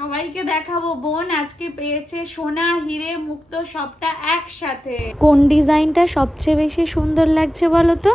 সবাইকে দেখাবো। বোন আজকে পেয়েছে সোনা হিরে মুক্ত সবটা একসাথে। কোন ডিজাইনটা সবচেয়ে বেশি সুন্দর লাগছে বলো তো?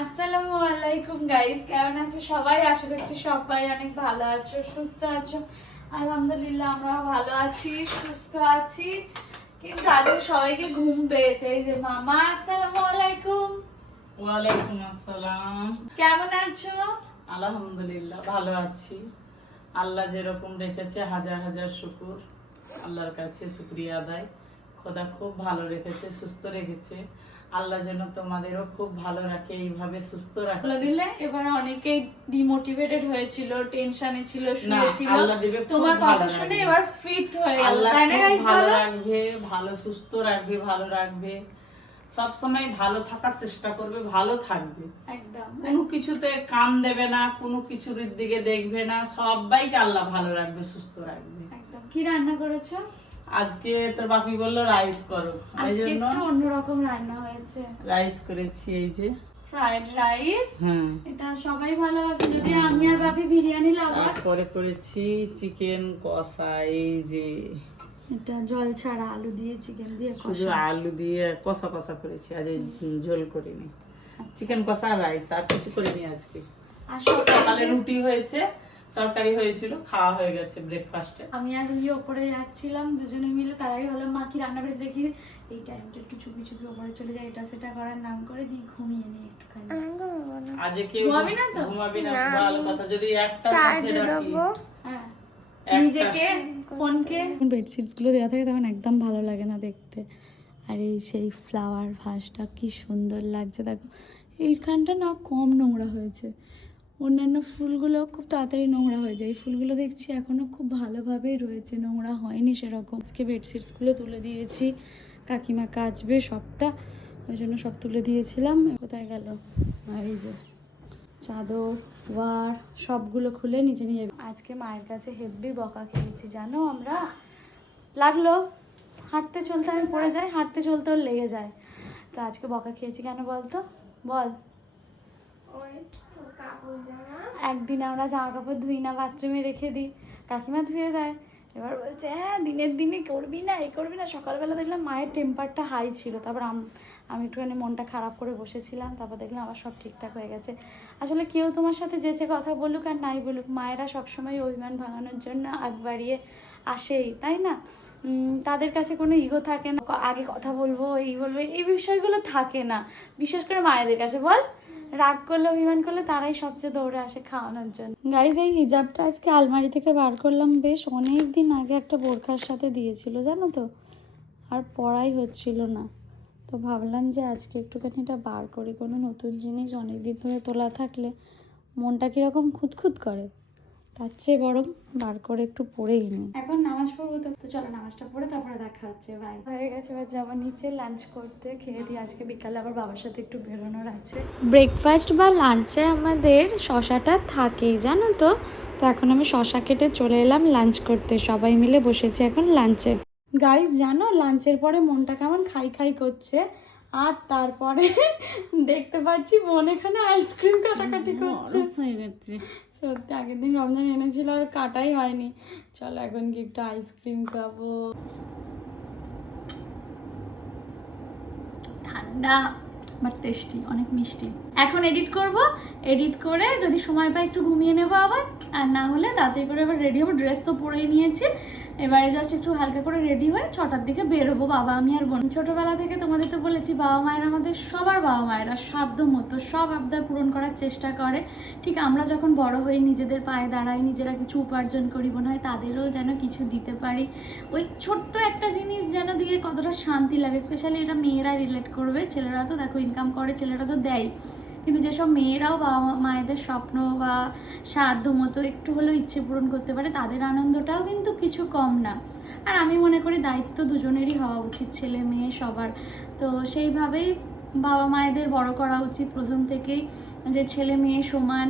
আসসালামু আলাইকুম গাইস কেমন আছো সবাই? আশা করছি সবাই অনেক ভালো আছো সুস্থ আছো। আলহামদুলিল্লাহ আমরা ভালো আছি সুস্থ আছি। কিন্তু আজকে সবাইকে ঘুম পেয়েছে। এই যে মামা আসসালামু আলাইকুম। ওয়ালাইকুম আসসালাম। কেমন আছো? আলহামদুলিল্লাহ ভালো আছি। আল্লাহ যেরকম রেখেছে হাজার হাজার শুকুর আল্লাহর কাছে শুক্রিয়া আদায়। খোদা খুব ভালো রেখেছে সুস্থ রেখেছে। আল্লাহ যেন তোমাদেরও খুব ভালো রাখে এইভাবে সুস্থ রাখে। বলে দিলে এবার অনেকেই ডিমোটিভেটেড হয়েছিল টেনশনে ছিল শুয়েছিল তোমার কথা শুনে এবার ফিট হয়ে গেল। তাই না গাইস ভালো রাখবে ভালো সুস্থ রাখবে ভালো রাখবে। সব সময় ভালো থাকার চেষ্টা করবে ভালো থাকবে। একদম। কোনো কিছুতে কান দেবে না কোনো কিছুর দিকে দেখবে না সবাইকে আল্লাহ ভালো রাখবে সুস্থ রাখবে। একদম। কি রান্না করেছ? আজকে তোর বাপি বলল রাইস করো। এই আজকে জন্য একটু অন্যরকম রান্না হয়েছে। রাইস করেছি এই যে। ফ্রাইড রাইস হ্যাঁ। এটা সবাই ভালোবাসে যদি আমি আর বাপি বিরিয়ানি লাভার তারপরে করেছি চিকেন কষা এই যে। এটা জল ছাড়া আলু দিয়ে চিকেন দিয়ে শুধু কষা আলু দিয়ে কষা কষা করেছি আজ ঝোল করিনি। চিকেন কষা রাইস আর কিছু করিনি আজকে। আর সকালে রুটি হয়েছে তরকারি হয়েছিল খাওয়া হয়ে গেছে ব্রেকফাস্টে আমি আর রুই ওপরে যাচ্ছিলাম দুজনে মিলে তার আগে হলাম মা কি রান্না করেছে দেখি এই টাইমটা একটু চুপি চুপি ওপরে চলে যায় এটা সেটা করার নাম করে দিয়ে ঘুমিয়ে নিই একটুখানি। আজকে কেউ ঘুমাবি না তো? ঘুমাবি না ভালো কথা। যদি একটা হ্যাঁ। একটা- নিজেকে ফোনকে। বেডশিটসগুলো দেওয়া থাকে তখন একদম ভালো লাগে না দেখতে। আর এই সেই ফ্লাওয়ার ভাসটা কি সুন্দর লাগছে দেখো। এইখানটা না কম নোংরা হয়েছে। অন্যান্য ফুলগুলো খুব তাড়াতাড়ি নোংরা হয়ে যায়। এই ফুলগুলো দেখছি এখনও খুব ভালোভাবেই রয়েছে নোংরা হয়নি সেরকম। আজকে বেডশিটসগুলো তুলে দিয়েছি। কাকিমা কাচবে সবটা ওই জন্য সব তুলে দিয়েছিলাম। কোথায় গেল? আর এই যে। চাদর ওয়ার সবগুলো খুলে নিচে নিয়ে যাবে আজকে মায়ের কাছে হেভি বকা খেয়েছি জানো আমরা? লাগল। হাঁটতে চলতে আমি পড়ে যাই হাঁটতে চলতে ওর লেগে যায়। তো আজকে বকা খেয়েছি কেন বলতো? বল। একদিন আমরা জামা কাপড় ধুই না বাথরুমে রেখে দিই। কাকিমা ধুয়ে দেয়। এবার বলছে হ্যাঁ দিনের দিনে করবি না এই করবি না। সকালবেলা দেখলাম মায়ের টেম্পারটা হাই ছিল। তারপর আমি একটুখানি মনটা খারাপ করে বসেছিলাম। তারপর দেখলাম আবার সব ঠিকঠাক হয়ে গেছে। আসলে কেউ তোমার সাথে যেচে কথা বলুক আর নাই বলুক, মায়েরা সবসময় অভিমান ভাঙানোর জন্য আগ বাড়িয়ে আসেই, তাই না? তাদের কাছে কোনো ইগো থাকে না। আগে কথা বলব, এই বলব, এই বিষয়গুলো থাকে না। বিশেষ করে মায়েদের কাছে। বল রাগ করলে, অভিমান করলে তারাই সবচেয়ে দৌড়ে আসে খাওয়ানোর জন্য। গাইজ, এই হিজাবটা আজকে আলমারি থেকে বার করলাম। বেশ অনেক দিন আগে একটা বোরখার সাথে দিয়েছিল, জানো তো? আর পড়াই হচ্ছিল না। তো ভাবলাম যে আজকে একটুখানি এটা বার করি। কোনো নতুন জিনিস অনেক দিন ধরে তোলা থাকলে মনটা কীরকম খুঁতখুত করে। তার চেয়ে বরং বার করে একটু পড়েই নিই এখন নামাজ পড়ব তো। চলো নামাজটা পড়ে তারপরে দেখা হচ্ছে ভাই হয়ে গেছে এবার যাব নিচে লাঞ্চ করতে খেয়ে দিয়ে আজকে বিকালে আবার বাবার সাথে একটু বেরোনোর আছে। ব্রেকফাস্ট বা লাঞ্চে আমাদের শশাটা থাকেই জানো তো? তো এখন আমি শশা কেটে চলে এলাম লাঞ্চ করতে। সবাই মিলে বসেছি এখন লাঞ্চে গাইস জানো লাঞ্চের পরে মনটা কেমন খাই খাই করছে? আর তারপরে দেখতে পাচ্ছি বোন এখানে আইসক্রিম কাটাকাটি করছে। হয়ে গেছে। সত্যি, আগের দিন রমজান এনেছিল আর কাটাই হয়নি। চলো এখন কি একটু আইসক্রিম খাব। ঠান্ডা বাট টেস্টি অনেক মিষ্টি। এখন এডিট করব। এডিট করে যদি সময় পাই একটু ঘুমিয়ে নেব আবার। আর না হলে তাড়াতাড়ি করে এবার রেডি হব। ড্রেস তো পরে নিয়েছি। এবারে জাস্ট একটু হালকা করে রেডি হয়ে ছটার দিকে বেরোবো। বাবা, আমি আর বোন। ছোটোবেলা থেকে তোমাদের তো বলেছি, বাবা মায়ের আমাদের সবার বাবা মায়েরা সাধ্য মতো সব আবদার পূরণ করার চেষ্টা করে। ঠিক আমরা যখন বড় হই, নিজেদের পায়ে দাঁড়াই, নিজেরা কিছু উপার্জন করি, মনে হয় তাদেরও যেন কিছু দিতে পারি। ওই ছোট্ট একটা জিনিস যেন দিয়ে কতটা শান্তি লাগে স্পেশালি এটা মেয়েরা রিলেট করবে। ছেলেরা তো দেখো ইনকাম করে, ছেলেরা তো দেয়। কিন্তু যেসব মেয়েরাও বাবা মায়েদের স্বপ্ন বা সাধ্য মতো একটু হলেও ইচ্ছে পূরণ করতে পারে, তাদের আনন্দটাও কিন্তু কিছু কম না। আর আমি মনে করি দায়িত্ব দুজনেরই হওয়া উচিত, ছেলে মেয়ে সবার। তো সেইভাবেই বাবা মায়েদের বড় করা উচিত প্রথম থেকেই, যে ছেলে মেয়ে সমান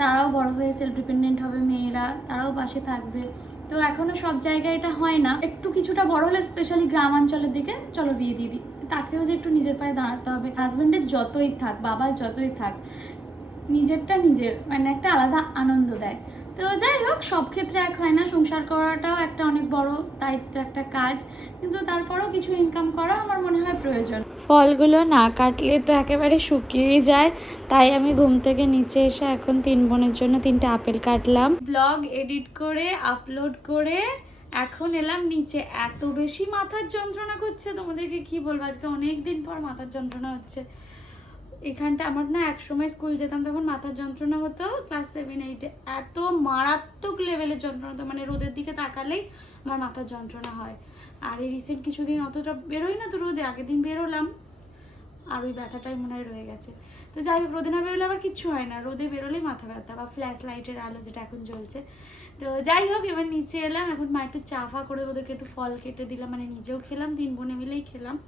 তারাও বড় হয়ে সেলফ ডিপেন্ডেন্ট হবে মেয়েরা, তারাও পাশে থাকবে। তো এখনও সব জায়গায় এটা হয় না। একটু কিছুটা বড় হলে স্পেশালি গ্রামাঞ্চলের দিকে, চলো বিয়ে দিয়ে দিই। তাকেও যে একটু নিজের পায়ে দাঁড়াতে হবে। হাজব্যান্ডের যতই থাক বাবার যতই থাক নিজেরটা নিজের মানে একটা আলাদা আনন্দ দেয়। তো তো যাই হোক সব ক্ষেত্রে এক হয় না সংসার করাটাও একটা অনেক বড় দায়িত্ব একটা কাজ। কিন্তু তারপরেও কিছু ইনকাম করা আমার মনে হয় প্রয়োজন। ফলগুলো না কাটলে তো একেবারে শুকিয়েই যায়। তাই আমি ঘুম থেকে নিচে এসে এখন তিন বোনের জন্য তিনটে আপেল কাটলাম। ব্লগ এডিট করে আপলোড করে এখন এলাম নিচে। এত বেশি মাথার যন্ত্রণা করছে তোমাদেরকে কি বলব? আজকে অনেক দিন পর মাথার যন্ত্রণা হচ্ছে। এখানটা আমার না এক সময় স্কুল যেতাম তখন মাথার যন্ত্রণা হতো, ক্লাস সেভেন এইটে এত মারাত্মক লেভেলের যন্ত্রণা হতো মানে রোদের দিকে তাকালেই আমার মাথার যন্ত্রণা হয়। আর এই রিসেন্ট কিছুদিন অতটা বেরোই না তো রোদে, আগের দিন বেরোলাম। আর ওই ব্যথাটাই মনে হয় রয়ে গেছে। তো যাই হোক রোদে না বেরোলে আবার কিচ্ছু হয় না। রোদে বেরোলেই মাথা ব্যথা বা ফ্ল্যাশ লাইটের আলো যেটা এখন জ্বলছে। তো যাই হোক, এবার নিচে এলাম। এখন মা একটু চাফা করে ওদেরকে একটু ফল কেটে দিলাম। মানে নিজেও খেলাম, তিন বোনে মিলেই খেলাম।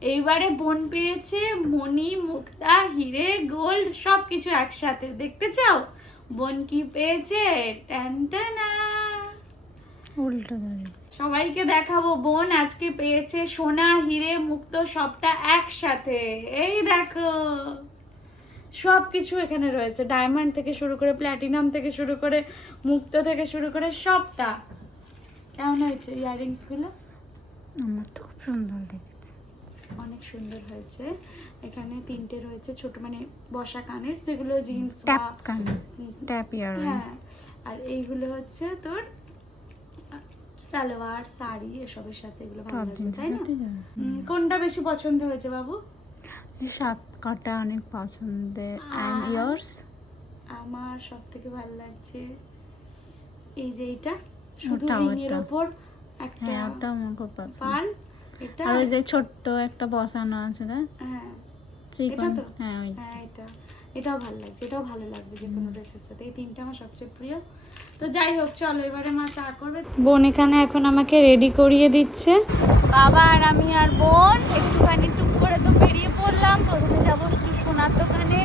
এইবারে বোন পেয়েছে মণি, মুক্তা, হিরে, গোল্ড সব কিছু একসাথে। দেখতে চাও? বোন কি পেয়েছে? ট্যান্টানা উল্টো সবাইকে দেখাবো বোন আজকে পেয়েছে সোনা হিরে মুক্ত সবটা একসাথে। এই দেখো। সব কিছু এখানে রয়েছে। ডায়মন্ড থেকে শুরু করে প্ল্যাটিনাম থেকে শুরু করে মুক্ত থেকে শুরু করে সবটা। কেমন হয়েছে ইয়াররিংসগুলো আমার তো খুব সুন্দর লেগেছে। অনেক সুন্দর হয়েছে। এখানে তিনটে রয়েছে ছোট মানে বসা কানের যেগুলো জিন্স ট্যাপ কান ট্যাপ ইয়ার হ্যাঁ আর এইগুলো হচ্ছে তোর সালোয়ার শাড়ি এসবের সাথে এগুলো ভালো লাগবে তাই না? কোনটা বেশি পছন্দ হয়েছে বাবু? সব কটা অনেক পছন্দের। ইয়ার্স আমার সব থেকে ভালো লাগছে এই যে এইটা শুধু ওটা, রিং এর ওটা। ওপর একটা হ্যাঁ ওটা আমার খুব পাল এটা আর যে ছোট্ট একটা বসানো আছে না? হ্যাঁ। চিকন তো? হ্যাঁ হ্যাঁ এটা। এটাও ভালো লাগছে এটাও ভালো লাগবে যে কোনো ড্রেসের সাথে। এই তিনটা আমার সবচেয়ে প্রিয়। তো যাই হোক চলো এবারে মা চা করবে। বোন এখানে এখন আমাকে রেডি করিয়ে দিচ্ছে। বাবা আর আমি আর বোন একটুখানি টুক করে তো বেরিয়ে পড়লাম। প্রথমে যাব শুধু সোনার দোকানে।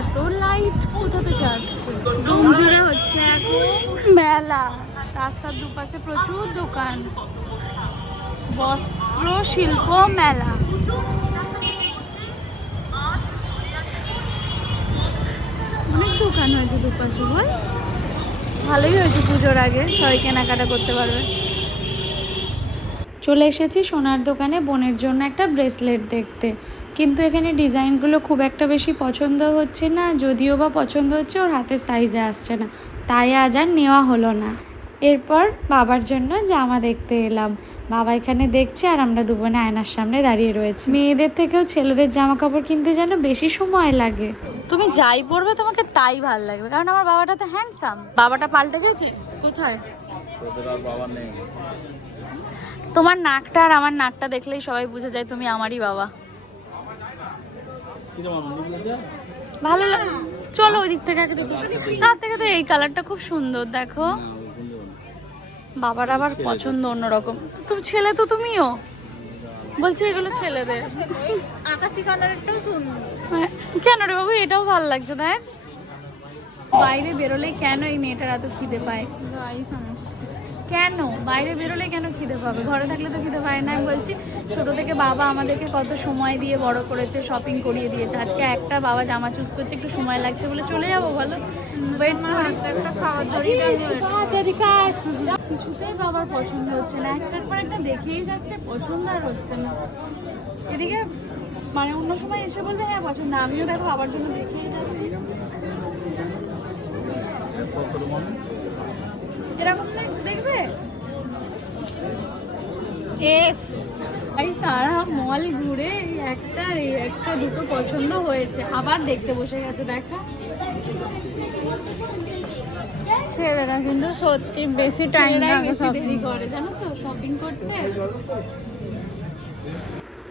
এত লাইট কোথা থেকে আসছে? হচ্ছে এখন। মেলা রাস্তার দুপাশে প্রচুর দোকান। বস্ত্র শিল্প মেলা। অনেক হয়েছে ভালোই হয়েছে পুজোর আগে, সবাই কেনাকাটা করতে পারবে। চলে এসেছি সোনার দোকানে বোনের জন্য একটা ব্রেসলেট দেখতে। কিন্তু এখানে ডিজাইনগুলো খুব একটা বেশি পছন্দ হচ্ছে না, যদিও বা পছন্দ হচ্ছে, ওর হাতের সাইজে আসছে না। তাই আজ আর নেওয়া হলো না। এরপর বাবার জন্য জামা দেখতে এলাম। বাবা এখানে দেখছে আর আমরা দুবোনে আয়নার সামনে দাঁড়িয়ে রয়েছি। মেয়েদের থেকেও ছেলেদের জামা কাপড় কিনতে যেন বেশি সময় লাগে। তুমি যাই পড়বে তোমাকে তাই ভালো লাগবে কারণ আমার বাবাটা তো হ্যান্ডসাম বাবাটা পাল্টে গেছে? কোথায়? তোমার নাকটা আর আমার নাকটা দেখলেই সবাই বুঝে যায় তুমি আমারই বাবা। ভালো লাগে চলো ওই দিক থেকে তার থেকে তো এই কালারটা খুব সুন্দর দেখো। বাবার আবার পছন্দ অন্যরকম। তো তুমি ছেলে তো তুমিও। বলছে এগুলো ছেলেদের। আকাশি কালারেরটাও সুন্দর। কেন রে বাবু? এটাও ভালো লাগছে দেখ। বাইরে বেরোলে কেন এই মেয়েটার এত খিদে পায়? কেন? বাইরে বেরোলে কেন খিদে পাবে? ঘরে থাকলে তো খিদে পায় না। আমি বলছি ছোট থেকে বাবা আমাদেরকে কত সময় দিয়ে বড় করেছে শপিং করিয়ে দিয়েছে। আজকে একটা বাবা জামা চুজ করছে একটু সময় লাগছে বলে চলে যাব বলো? ওয়েট কিছুতেই বাবার পছন্দ হচ্ছে না। একটার পর একটা দেখেই যাচ্ছে পছন্দ আর হচ্ছে না। এদিকে মানে অন্য সময় এসে বলবে হ্যাঁ পছন্দ। আমিও দেখো বাবার জন্য দেখেই যাচ্ছি। এরকম দেখবে? এস এই সারা মল ঘুরে একটা একটা দুটো পছন্দ হয়েছে। আবার দেখতে বসে গেছে দেখা। ছেলেরা কিন্তু সত্যি বেশি টাইম লাগে বেশি দেরি করে জানো তো শপিং করতে?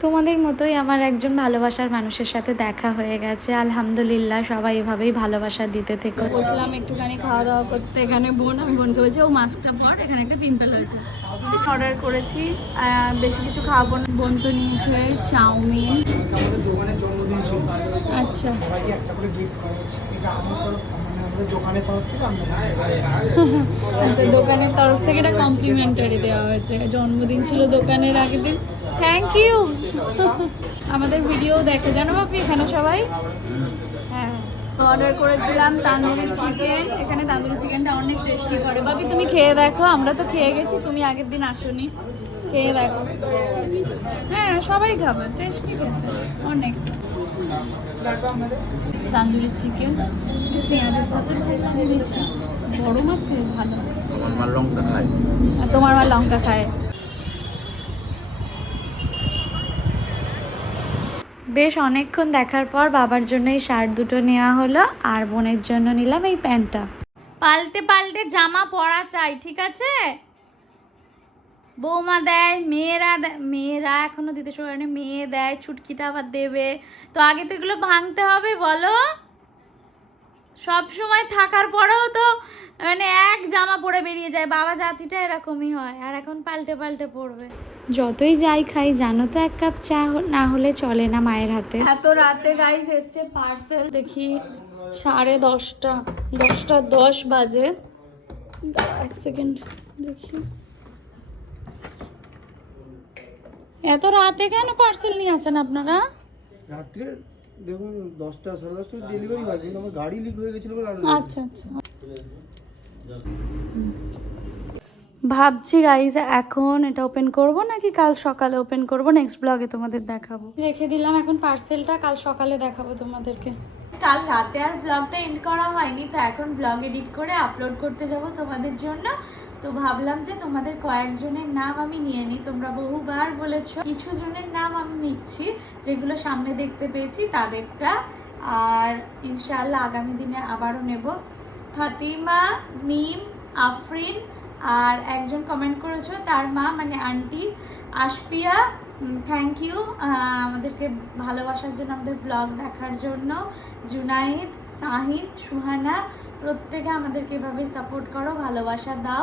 তোমাদের মতোই আমার একজন ভালোবাসার মানুষের সাথে দেখা হয়ে গেছে। আলহামদুলিল্লাহ সবাই এভাবেই ভালোবাসা দিতে থেকো। বসলাম একটুখানি খাওয়া দাওয়া করতে। এখানে বোন আমি বোনকে বলছি ও মাস্কটা পর এখানে একটা পিম্পল হয়েছে। অর্ডার করেছি। বেশি কিছু খাওয়াবো না। বোন তো নিয়েছে চাউমিন। আচ্ছা। আচ্ছা দোকানের তরফ থেকে এটা কমপ্লিমেন্টারি দেওয়া হয়েছে। জন্মদিন ছিল দোকানের আগের দিন। থ্যাংক ইউ আমাদের ভিডিও দেখে জানো বাপি এখানে সবাই? হ্যাঁ। অর্ডার করেছিলাম তান্দুরি চিকেন এখানে তান্দুরি চিকেনটা অনেক টেস্টি করে। বাবি তুমি খেয়ে দেখো আমরা তো খেয়ে গেছি তুমি আগের দিন আসোনি। খেয়ে দেখো। হ্যাঁ সবাই খাবে টেস্টি খেতে অনেক। তান্দুরি চিকেন পেঁয়াজের সাথে ভালো। আমার মা লঙ্কা খায়। আর তোমার মা লঙ্কা খায়। বেশ অনেকক্ষণ দেখার পর বাবার জন্য এই শার্ট দুটো নেওয়া হলো, আর বোনের জন্য নিলাম এই প্যান্টটা। পাল্টে পাল্টে জামা পরা চাই, ঠিক আছে? বৌমা দেয়, মেয়েরা দেয় মেয়েরা এখনও দিতে করেনি, মেয়ে দেয়, ছুটকিটা আবার দেবে। তো আগে তো এগুলো ভাঙতে হবে, বলো? সব সময় থাকার পরেও তো মানে এক জামা পরে বেরিয়ে যায়, বাবা জাতিটা এরকমই হয়, আর এখন পাল্টে পাল্টে পড়বে যতই যাই খাই জানো তো এক কাপ চা না হলে চলে না মায়ের হাতে। এত রাতে গাইস এসছে পার্সেল দেখি সাড়ে দশটা দশটা দশ বাজে। এক সেকেন্ড দেখি। এত রাতে কেন পার্সেল নিয়ে আসেন আপনারা? রাত্রে দেখুন দশটা সাড়ে দশটা ডেলিভারি হয় কিন্তু আমার গাড়ি লিক হয়ে গেছিল আচ্ছা আচ্ছা। ভাবছি গাইজ এখন এটা ওপেন করব নাকি কাল সকালে ওপেন করব? নেক্সট ব্লগে তোমাদের দেখাবো। রেখে দিলাম এখন পার্সেলটা কাল সকালে দেখাবো তোমাদেরকে। কাল রাতে আর ব্লগটা এন্ড করা হয়নি তো এখন ব্লগ এডিট করে আপলোড করতে যাব তোমাদের জন্য। তো ভাবলাম যে তোমাদের কয়েকজনের নাম আমি নিয়ে নিই। তোমরা বহুবার বলেছ কিছু জনের নাম আমি নিচ্ছি যেগুলো সামনে দেখতে পেয়েছি তাদেরটা। আর ইনশাআল্লাহ আগামী দিনে আবারও নেব। ফাতিমা মিম আফরিন আর একজন কমেন্ট করেছ, তার মা মানে আন্টি আশপিয়া থ্যাংক ইউ আমাদেরকে ভালোবাসার জন্য, আমাদের ব্লগ দেখার জন্য। জুনাইদ, সাহিদ, সুহানা, প্রত্যেকে আমাদেরকে এভাবে সাপোর্ট করো, ভালোবাসা দাও।